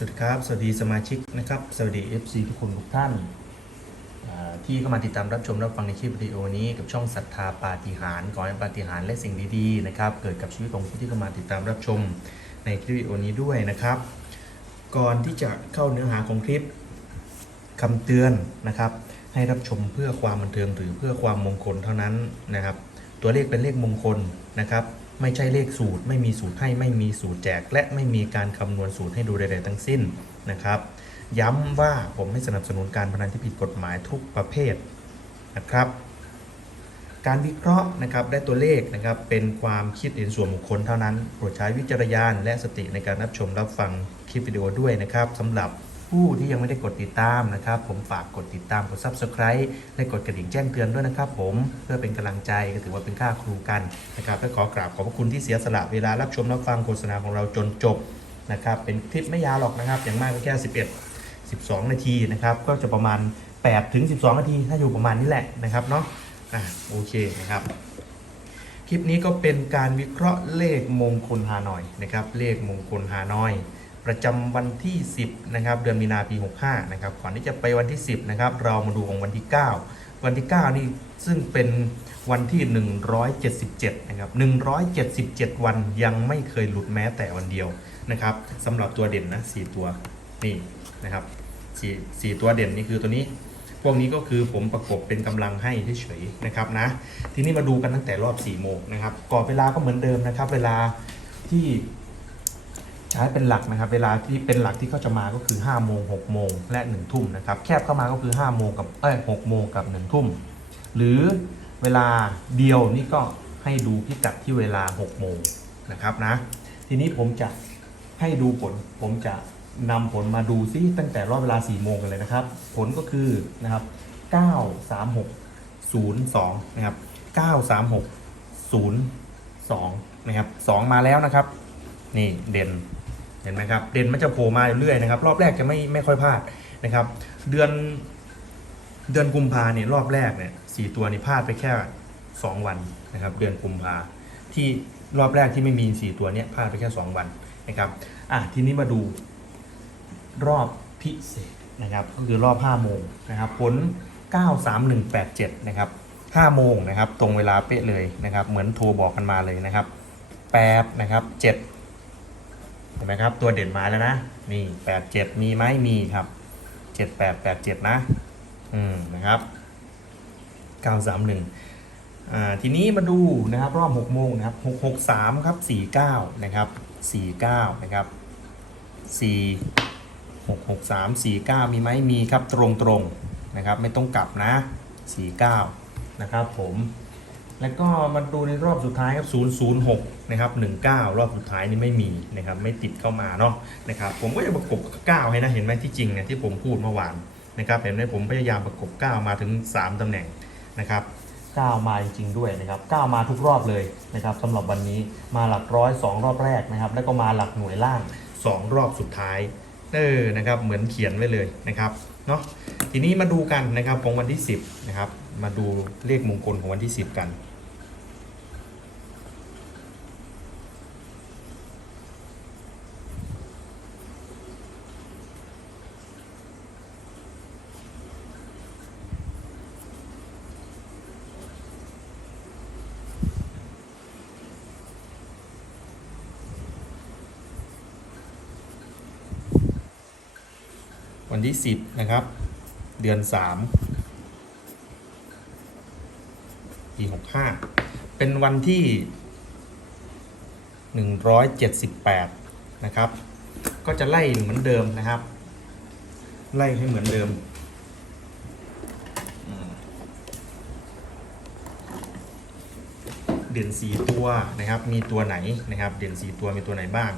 สวัสดีครับ สวัสดีสมาชิกนะครับ สวัสดี FC ทุกคนทุกท่าน ที่เข้ามาติดตามรับชมรับฟังในคลิปวิดีโอนี้กับช่องศรัทธาปาฏิหาริย์ขอให้ปาฏิหาริย์และสิ่งดีๆนะครับเกิดกับชีวิตของผู้ที่เข้ามาติดตามรับชมในคลิปวิดีโอนี้ด้วยนะครับ ก่อนที่จะเข้าเนื้อหาของคลิปคำเตือนนะครับ ให้รับชมเพื่อความบันเทิงหรือเพื่อความมงคลเท่านั้นนะครับ ตัวเลขเป็นเลขมงคลนะครับ ไม่ใช่เลขสูตร ไม่มีสูตรให้ไม่มีสูตรแจก และไม่มีการคำนวณสูตรให้ดูใดๆทั้งสิ้นนะครับ ย้ำว่าผมไม่สนับสนุนการพนันที่ผิดกฎหมายทุกประเภทนะครับ การวิเคราะห์นะครับได้ตัวเลขนะครับเป็นความคิดเห็นส่วนบุคคลเท่านั้นโปรดใช้วิจารณญาณและสติในการรับชมรับฟังคลิปวิดีโอด้วยนะครับสำหรับ ผู้ที่ยังไม่ได้กดติดตามนะครับ ผมฝากกดติดตามกด subscribe และกดกระดิ่งแจ้งเตือนด้วยนะครับผมเพื่อเป็นกำลังใจก็ถือว่าเป็นค่าครูกันนะครับและขอกราบขอบพระคุณที่เสียสละเวลารับชมรับฟังโฆษณาของเราจนจบนะครับเป็นคลิปไม่ยาวหรอกนะครับอย่างมากก็แค่ 11 12 นาทีนะครับก็จะประมาณ8ถึง12 นาทีถ้าอยู่ประมาณนี้แหละนะครับเนาะอะโอเคนะครับคลิปนี้ก็เป็นการวิเคราะห์เลขมงคลฮานอยนะครับเลขมงคลฮานอย ประจำวันที่ 10นะครับเดือนมีนาปี 65นะครับก่อนที่จะไปวันที่ 10นะครับเรามาดูของวันที่ 9 วันที่ 9 นี่ซึ่งเป็นวันที่ 177นะครับ177 วันยังไม่เคยหลุดแม้แต่วันเดียวนะครับสำหรับตัวเด่นนะ4ตัวนี่นะครับสี่ตัวเด่นนี่คือตัวนี้ พวกนี้ก็คือผมประกบเป็นกำลังให้เฉยๆนะครับนะทีนี้มาดูกันตั้งแต่รอบ4โมงนะครับกรอบเวลาก็เหมือนเดิมนะครับ เวลาที่ ช้เป็นหลักนะครับเวลาที่เป็นหลักที่เขาจะมาก็คือ5โมง6โมงและ1ทุ่มนะครับแคบเข้ามาก็คือ5โมงกับเอ้ย6โมงกับ1ทุ่มหรือเวลาเดียวนี่ก็ให้ดูพิกัดที่เวลา6โมงนะครับนะทีนี้ผมจะให้ดูผลผมจะนำผลมาดูซิตั้งแต่รอบเวลา4โมงกันเลยนะครับ ผลก็คือนะครับ 93602 นะครับ 93602 นะครับ 2 มาแล้วนะครับ นี่เด่น เห็นไหมครับเด่นมันจะโผล่มาเรื่อยๆนะครับ รอบแรกจะไม่ไม่ค่อยพลาดนะครับ เดือนเดือนกุมภาเนี่ยรอบแรกเนี่ยสี่ตัวนี่พลาดไปแค่ 2 วันนะครับ เดือนกุมภาที่รอบแรกที่ไม่มี4ตัวเนี้ยพลาดไปแค่ 2 วันนะครับอะทีนี้มาดูรอบพิเศษนะครับ ก็คือรอบ5โมงนะครับผล 93187 นะครับ5โมงนะครับ ตรงเวลาเป๊ะเลยนะครับ เหมือนโทรบอกกันมาเลยนะครับแปดนะครับ7 เห็นไหมครับ ตัวเด่นมาแล้วนะ นี่87มีไหมมีครับ7887นะ อืมนะครับ931อ่าทีนี้มาดูนะครับ รอบ6โมงนะครับ663ครับ49นะครับ49นะครับ4 663 49มีไหมมีครับตรงตรงนะครับ ไม่ต้องกลับนะ49นะครับผม แล้วก็มาดูในรอบสุดท้ายครับ 006 นะครับ 19 รอบสุดท้ายนี่ไม่มีนะครับ ไม่ติดเข้ามาเนาะนะครับ ผมก็จะประกบกับ9 ให้นะ เห็นไหมที่จริงเนี่ยที่ผมพูดเมื่อวานนะครับ เห็นไหมผมพยายามประกบ 9 มาถึง 3 ตำแหน่งนะครับ 9 มาจริงๆด้วยนะครับ 9 มาทุกรอบเลยนะครับสำหรับวันนี้มาหลักร้อย2รอบแรกนะครับ แล้วก็มาหลักหน่วยล่าง 2 รอบสุดท้าย เออ นะครับ เหมือนเขียนไว้เลยนะครับ เนาะทีนี้มาดูกันนะครับของวันที่ 10 นะครับ มาดูเลขมงคลของวันที่ 10 กัน วันที่ 10 นะครับ เดือน 3 ปี 65 เป็นวันที่ 178 นะครับ ก็จะไล่เหมือนเดิมนะครับ ไล่ให้เหมือนเดิมเด่น4ตัวนะครับ มีตัวไหนนะครับ เด่น4ตัวมีตัวไหนบ้าง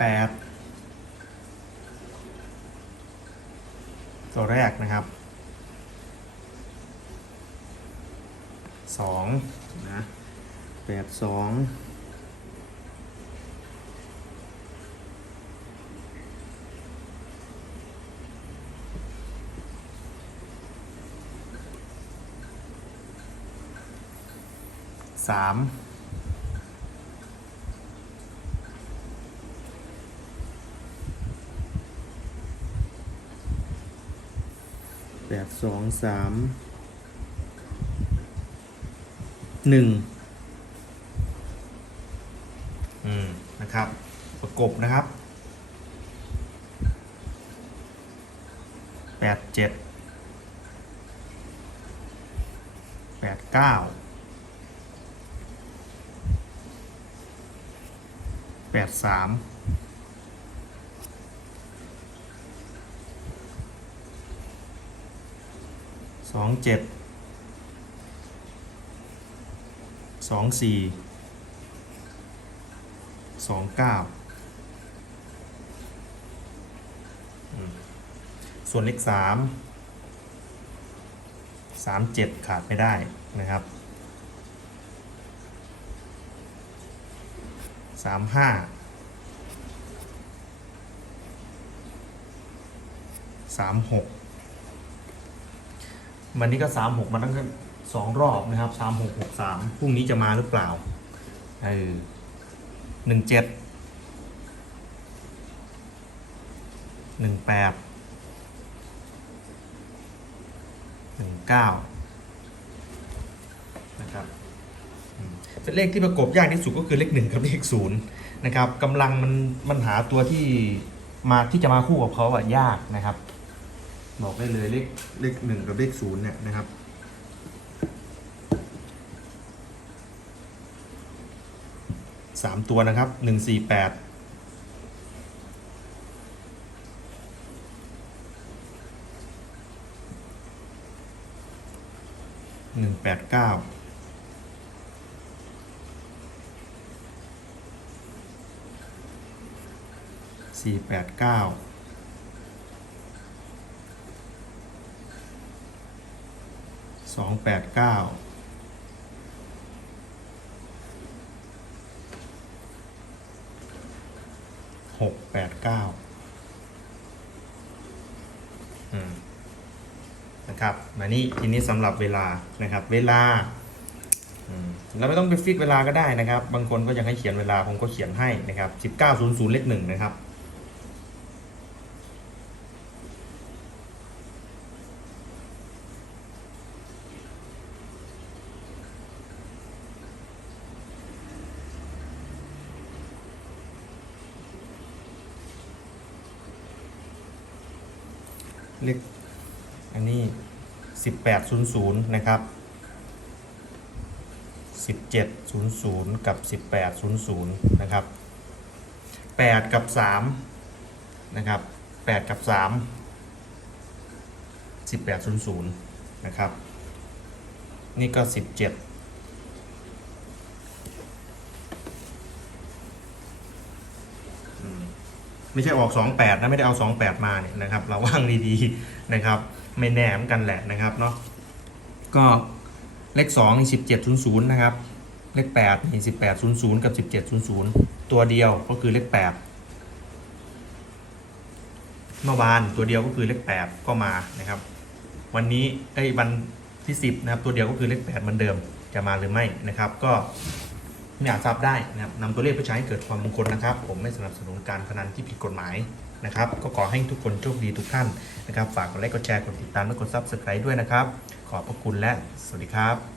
แปดตัวแรกนะครับสองนะแปดสองสาม ปดสองสามหนึ่งอืมนะครับ ประกบนะครับแปดเจ็ดแปดเก้าแปดสาม สองเจ็ดสองสี่สองเก้าส่วนเลขสามสามเจ็ดขาดไม่ได้นะครับสามห้าสามหก วันนี้ก็สามหกมาตั้งสองรอบนะครับสามหกหกสามพรุ่งนี้จะมาหรือเปล่าเออหนึ่งเจ็ดหนึ่งแปดหนึ่งเก้านะครับอืมเป็นเลขที่ประกบยากที่สุดก็คือเลขหนึ่งกับเลขศูนย์นะครับกำลังมันมันหาตัวที่มาที่จะมาคู่กับเขาอะยากนะครับ บอกได้เลยเลขเลขหนึ่งกับเลขศูนย์เนี่ยนะครับ สามตัวนะครับหนึ่งสี่แปดหนึ่งแปดเก้าสี่แปดเก้า สองแปดเก้าหกแปดเก้าอืมนะครับมานี่ทีนี้สำหรับเวลานะครับ เวลาอืมเราไม่ต้องไปฟิกเวลาก็ได้นะครับ บางคนก็ยังให้เขียนเวลาผมก็เขียนให้นะครับสิบเก้าศูนย์ศูนย์เลขหนึ่งนะครับ เลขอันนี้ 1800 นะครับ 1700 กับ 1800 นะครับ 8 กับ 3 นะครับ 8 กับ 3 1800 นะครับ นี่ก็ 17 ไม่ใช่ออก 28นะไม่ได้เอา 28 มาเนี่ยนะครับเราว่างดีๆนะครับ ไม่แหนมกันแหละนะครับเนาะก็เลข2นี่1700นะครับเลข8นี่1800 กับ 1700 ตัวเดียวก็คือเลข 8 เมื่อวานตัวเดียวก็คือเลข 8 ก็มานะครับ วันนี้ไอ้วันที่ 10 นะครับ ตัวเดียวก็คือเลข 8 เหมือนเดิมจะมาหรือไม่นะครับ ก็ ไม่อาจทราบได้นะครับนำตัวเลขไปใช้ให้เกิดความมงคลนะครับ ผมไม่สนับสนุนการพนันที่ผิดกฎหมายนะครับ ก็ขอให้ทุกคนโชคดีทุกท่านนะครับ ฝากกดไลค์กดแชร์กดติดตามและกดซับสไครต์ด้วยนะครับ ขอบพระคุณและสวัสดีครับ